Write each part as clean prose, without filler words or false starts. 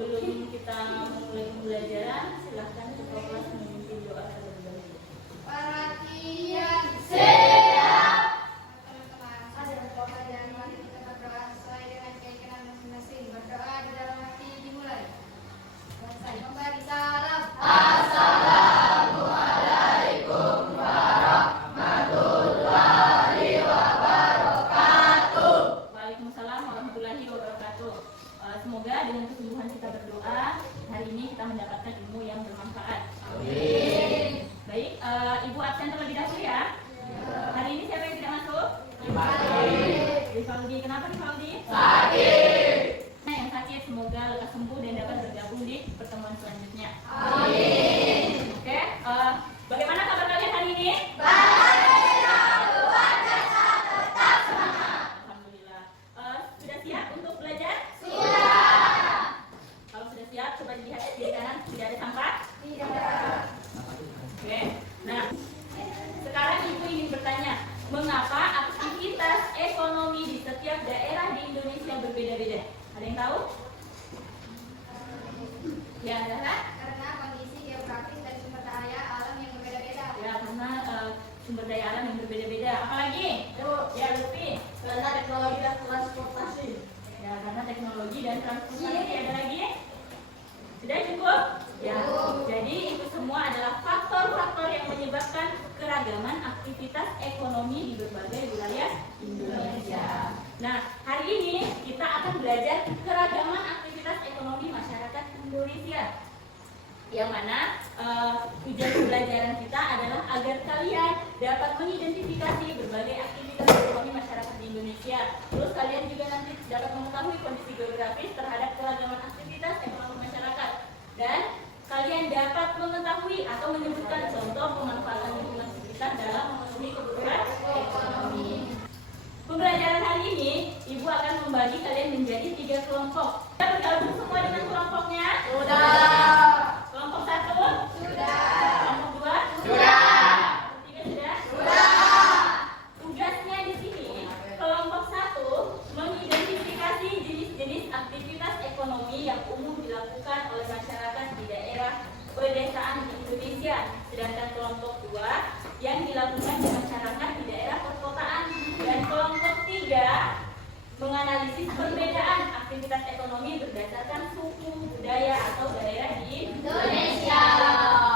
Sebelum kita memulai pembelajaran, silahkan ketua kelas memimpin doa terlebih dahulu. Perhatian, siap. Teman-teman, ada pelajaran mari kita berdoa sesuai dengan keyakinan masing-masing. Berdoa di dalam hati dimulai. Selesai membagi salam. Assalamualaikum warahmatullahi wabarakatuh. Waalaikumsalam warahmatullahi wabarakatuh. Semoga dengan kesungguhan kita berdoa, hari ini kita mendapatkan ilmu yang bermanfaat. Amin. Baik, Ibu absen terlebih dahulu ya. Hari ini siapa yang tidak masuk? Rivaldi. Kenapa Rivaldi? Sakit. Nah, yang sakit semoga lekas sembuh dan dapat bergabung di pertemuan selanjutnya. Amin. Oke, bagaimana kabar kalian hari ini? Alhamdulillah. Sudah siap untuk belajar? Kalau sudah siap, coba dilihat di kiri kanan, tidak ada sampah? Oke. Nah, sekarang Ibu ingin bertanya, mengapa aktivitas ekonomi di setiap daerah di Indonesia berbeda-beda? Ada yang tahu? Ya, adalah? Karena kondisi geografis dan sumber daya alam yang berbeda-beda. Ya, karena sumber daya alam yang berbeda-beda. Apalagi? Ya, Lutfi. Karena teknologi dan transportasi. Ya, karena teknologi dan transportasi. Ada lagi? Sudah cukup? Ya. Jadi itu semua adalah faktor-faktor yang menyebabkan keragaman aktivitas ekonomi di berbagai wilayah Indonesia. Nah, hari ini kita akan belajar keragaman aktivitas ekonomi masyarakat Indonesia. Yang mana tujuan pembelajaran kita adalah agar kalian dapat mengidentifikasi berbagai aktivitas ekonomi masyarakat di Indonesia. Terus kalian juga nanti dapat mengetahui kondisi geografis terhadap keragaman aktivitas ekonomi masyarakat. Dan kalian dapat mengetahui atau menyebutkan contoh pemanfaatan lingkungan sekitar dalam memenuhi kebutuhan ekonomi. Pembelajaran hari ini, Ibu akan membagi kalian menjadi 3 kelompok. Kita bergabung semua dengan kelompoknya? Sudah. Kelompok 1? Sudah. Kelompok 2? Sudah. 3 sudah? Sudah. Tugasnya di sini, kelompok 1 mengidentifikasi jenis-jenis aktivitas ekonomi yang umum dilakukan oleh masyarakat di daerah pedesaan di Indonesia. Sedangkan kelompok 2 yang dilakukan di masyarakat di daerah perkotaan. Dan kelompok 3 menganalisis perbedaan aktivitas ekonomi berdasarkan suku, budaya, atau daerah di Indonesia.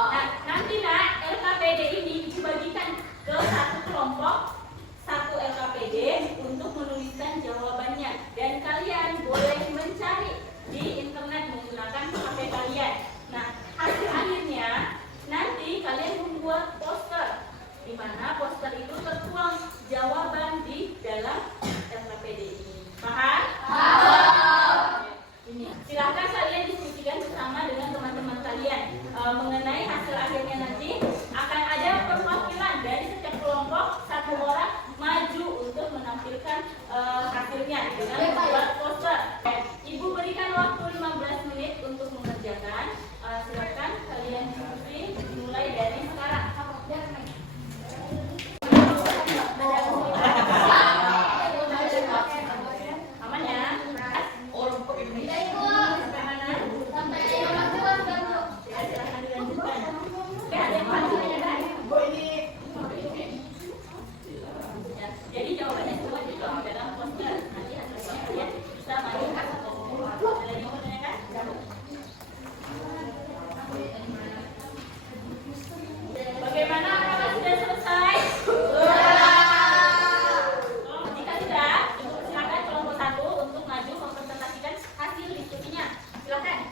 Nah, nanti LKPD ini dibagikan ke satu kelompok, satu LKPD untuk menuliskan jawabannya. Dan kalian boleh mencari di internet menggunakan HP kalian. Nah, hasil akhirnya nanti kalian membuat poster, di mana poster itu tertuang jawaban di dalam LKPD ini. Paham? Paham. Ini silahkan kalian diskusikan bersama dengan teman-teman kalian mengenai hasil akhirnya. Nanti akan ada perwakilan dari setiap kelompok, satu orang maju untuk menampilkan hasilnya dengan membuat poster. Ibu berikan waktu 15 menit untuk mengerjakan. Silakan kalian diskusi mulai dari sekarang. Aman ya? Sampai mana? Ya, silahkan dilanjutkan. Oke, ada yang mau ditanyakan? Ya, jadi jawabannya semua dituang di dalam poster. Nanti hasilnya kalian bisa maju ke toko. Ada lagi yang mau ditanyakan? Bagaimana? Apakah sudah selesai? Jika sudah, Ibu silakan kelompok 1 untuk maju mempresentasikan hasil diskusinya. Silakan.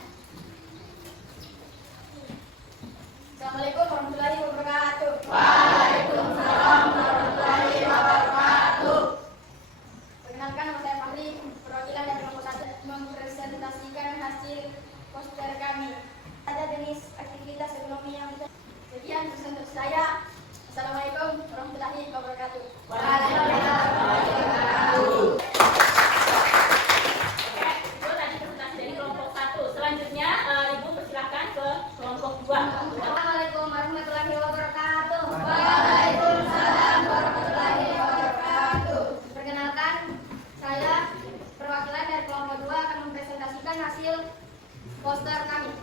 Assalamualaikum warahmatullahi wabarakatuh. Waalaikumsalam warahmatullahi wabarakatuh. Perkenalkan, nama saya Fahri, perwakilan dari kelompok 1 mempresentasikan hasil poster kami. Ada jenis aktivitas ekonomi yang bisa. Sekian untuk saya. Assalamualaikum warahmatullahi wabarakatuh. Waalaikumsalam warahmatullahi wabarakatuh. Oke, itu tadi presentasi dari kelompok 1. Selanjutnya, Ibu persilakan ke kelompok 2. Assalamualaikum warahmatullahi wabarakatuh. Waalaikumsalam warahmatullahi wabarakatuh. Perkenalkan, saya perwakilan dari kelompok 2 akan mempresentasikan hasil poster kami.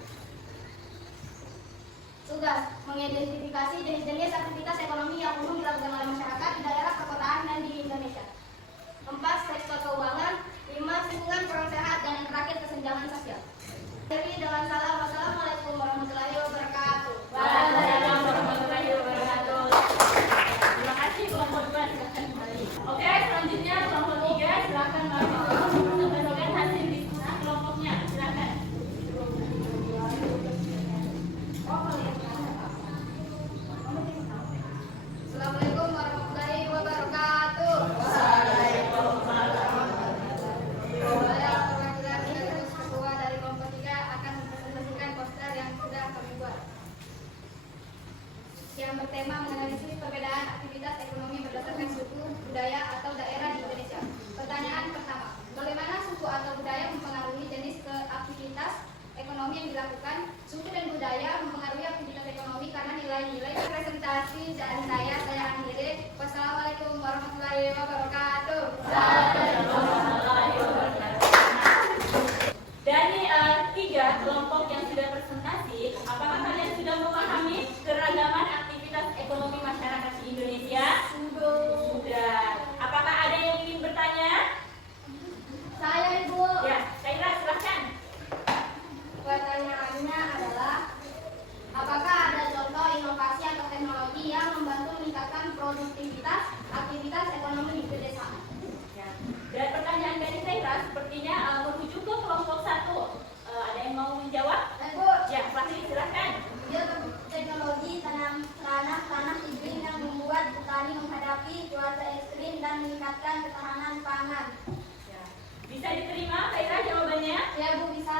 Tugas mengidentifikasi jenis-jenis aktivitas ekonomi yang umum dilakukan oleh masyarakat di daerah perkotaan dan di Indonesia. 4. Sektor keuangan. 5. Lingkungan kurang sehat. Dan yang terakhir kesenjangan sosial. Jadi dengan salam, wassalamualaikum warahmatullahi wabarakatuh. Waalaikumsalam warahmatullahi wabarakatuh. Terima kasih kelompok 2, silakan kembali. Oke, selanjutnya kelompok 3, silakan membagikan hasil diskusi kelompoknya. Silakan. Assalamualaikum warahmatullahi wabarakatuh. Saya perwakilan sekaligus ketua dari kelompok 3 akan mempresentasikan poster yang sudah kami buat, yang bertema menganalisis perbedaan aktivitas ekonomi berdasarkan suku, budaya, atau daerah di Indonesia. Pertanyaan pertama, bagaimana suku atau budaya mempengaruhi jenis aktivitas ekonomi yang dilakukan? Suku dan budaya mempengaruhi aktivitas ekonomi karena nilai-nilai. Presentasi dari saya akhiri. Wassalamualaikum warahmatullahi wabarakatuh. Dari 3 kelompok yang sudah presentasi, apakah kalian sudah memahami keragaman aktivitas ekonomi masyarakat di Indonesia? Sudah. Apakah ada yang ingin bertanya? Saya Ibu. Ya, Kaira, silahkan. Pertanyaannya adalah, apakah ada contoh inovasi atau teknologi yang membantu meningkatkan produktivitas aktivitas ekonomi di pedesaan? Ya. Dan pertanyaan dari Kaira sepertinya merujuk ke kelompok 1. Ada yang mau menjawab? Ibu, Ya, Fahri, silahkan. teknologi tanah iklim yang membuat petani menghadapi cuaca ekstrim dan meningkatkan ketahanan pangan. Ya. Bisa diterima, Kaira, jawabannya? Ya Bu, bisa.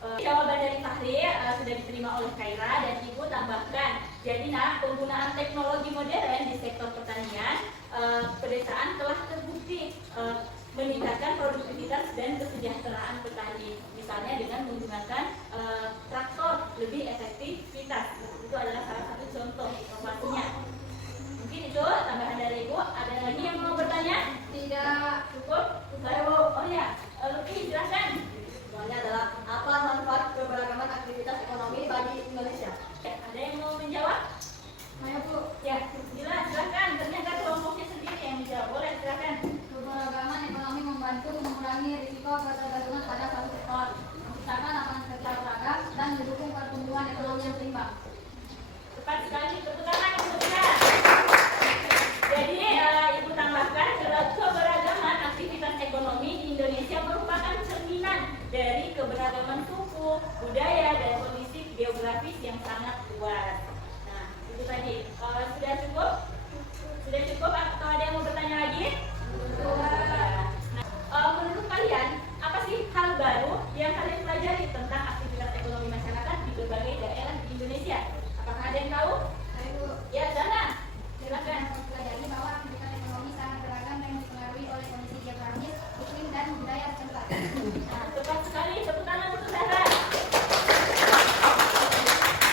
Jawaban dari Fahri sudah diterima oleh Kaira dan Ibu tambahkan. Jadi penggunaan teknologi modern di sektor pertanian pedesaan telah terbukti meningkatkan produktivitas dan kesejahteraan petani. Misalnya dengan menggunakan traktor lebih efektivitas. Itu adalah salah satu contoh inovasinya. Mungkin itu tambahan dari Ibu. Ada lagi yang mau bertanya? Tidak. Cukup? Saya Bu. Oh ya, Lutfi silahkan. Soalnya adalah apa manfaat keberagaman aktivitas ekonomi bagi Indonesia? Ada yang mau menjawab? Maya Bu. Ya, silahkan. Ternyata kelompoknya sendiri yang menjawab. Boleh, silahkan. Keberagaman ekonomi membantu mengurangi risiko ketergantungan pada satu sektor, menciptakan lapangan kerja beragam, dan mendukung pertumbuhan ekonomi yang seimbang. Tepat sekali, tepuk tangan untuk kita. Jadi, Ibu tambahkan, keberagaman aktivitas ekonomi di Indonesia merupakan cerminan dari keberagaman suku, budaya, dan kondisi geografis yang sangat luas. Nah, itu tadi. Sudah cukup? Sudah cukup atau ada yang mau bertanya lagi? Menurut kalian, apa sih hal baru yang kalian pelajari tentang aktivitas ekonomi masyarakat di berbagai daerah di Indonesia? Apakah ada yang tahu? Ibu, Ya, Zana, silakan. pelajari bahwa aktivitas ekonomi sangat beragam dan dipengaruhi oleh kondisi geografis, iklim, dan budaya setempat. Nah, tepat sekali, tepuk tangan untuk Zahra.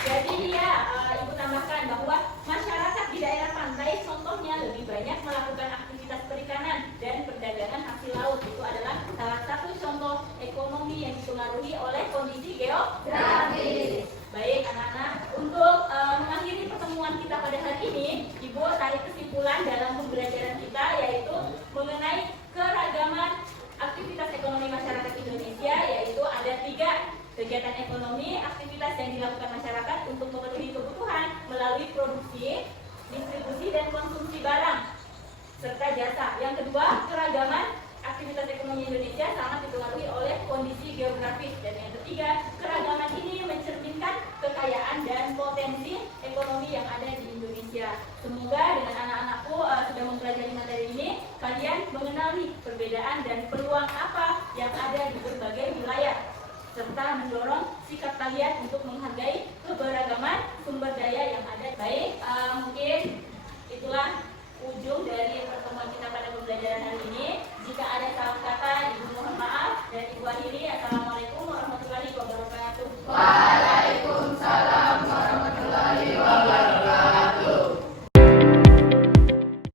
Jadi ya, Ibu tambahkan bahwa masyarakat di daerah pantai contohnya lebih banyak melakukan aktivitas perikanan dan perdagangan hasil laut. Itu adalah salah satu contoh ekonomi yang dipengaruhi oleh kondisi geografis. Baik anak-anak, untuk mengakhiri pertemuan kita pada hari ini, Ibu tarik kesimpulan dalam pembelajaran kita yaitu mengenai keragaman aktivitas ekonomi masyarakat Indonesia, yaitu ada 3 kegiatan ekonomi, aktivitas yang dilakukan masyarakat untuk memenuhi kebutuhan melalui produksi, distribusi, dan konsumsi barang serta jasa. Yang kedua, keragaman aktivitas ekonomi Indonesia sangat dipengaruhi oleh kondisi geografis. Dan yang ketiga, keragaman ini mencerminkan kekayaan dan potensi ekonomi yang ada di Indonesia. Semoga dengan anak-anakku sudah mempelajari materi ini, kalian mengenali perbedaan dan peluang apa yang ada di berbagai wilayah, serta mendorong sikap kalian untuk